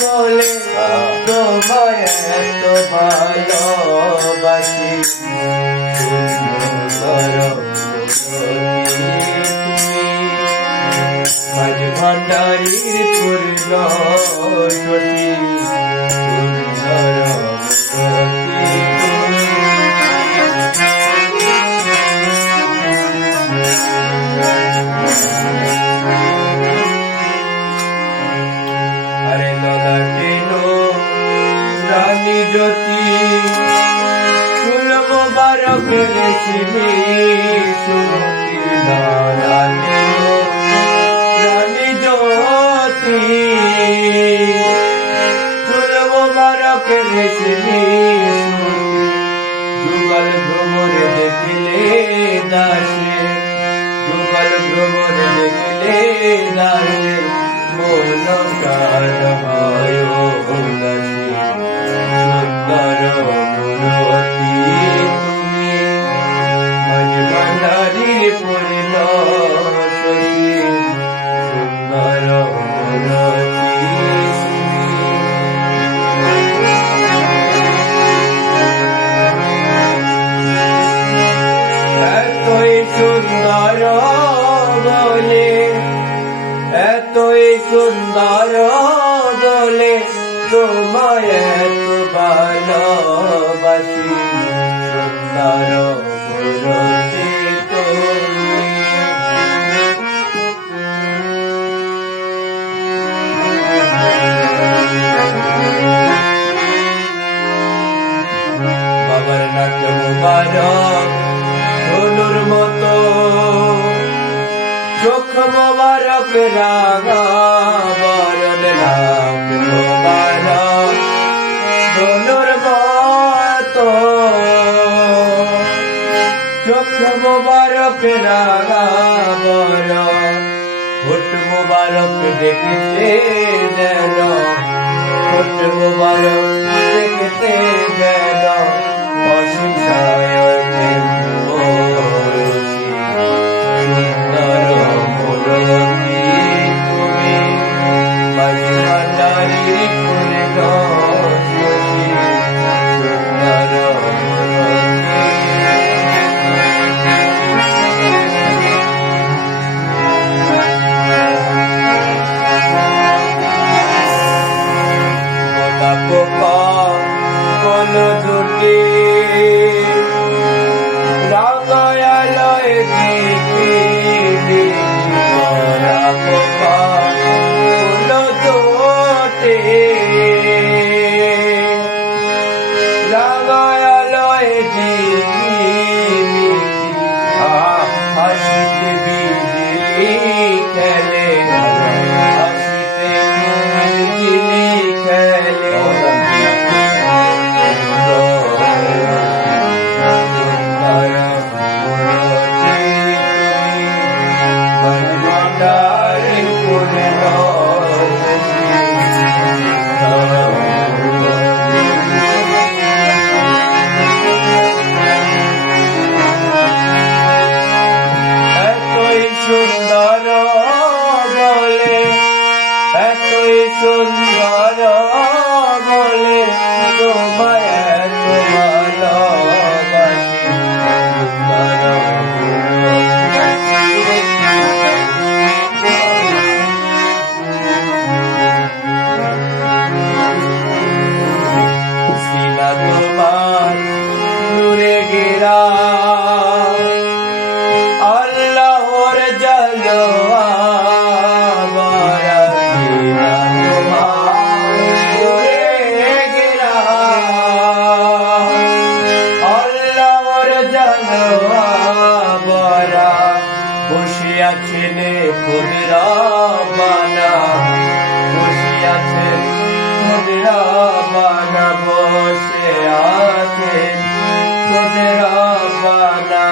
বলে তোমায় এত ভালোবাসি মাঝ ভান্ডারীর পূর্ণ সতী হরে ললাটে রানী জ্যোতি ফুল মোবারক রেশমি সুমতি ললাটে রানী জ্যোতি ফুল মোবারক রেশমি যুগল ভ্রমর দেখিলে দাসে যুগল ভ্রমর দেখিলে দাসে মন প্রাণ হয় উদাসী সুন্দর মূরতি তুমি মাঝ ভান্ডারীর পূর্ণ সতী সুন্দর মূরতি এতই সুন্দর বলে এতই সুন্দর বলে তোমায় এত ভালোবাসি সুন্দর মূরতি তুমি বাবার নাচ মুবারক ধনুর মতো চোখ মোবারক রাঙা বরণ নাক মোবারক ধনুর মতো চোখ মোবারক রাঙা বরণ ঠোঁট মোবারক দেখতে যেন ঠোঁট মোবারক দেখতে যেন অসীম সায়নের সুন্দর মূরতি তুমি মাঝ ভান্ডারীর পূর্ণ সতী সুন্দর মূরতি কোন দুটি রাঙালয় দিদি কোন দুটি রাঙালয় দিদি হাসিতে বিজলি খেলে হাসিতে বিজলি খেলে সুন্দর বলে তোমায় এত ভালোবাসি সিনা তোমার নূরে ঘেরা আল্লাহর জালওয়া বসিয়াছেন খুদরা বানা বসিয়াছেন খুদরা বানা বসে আছেন খুদরা বানা